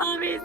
22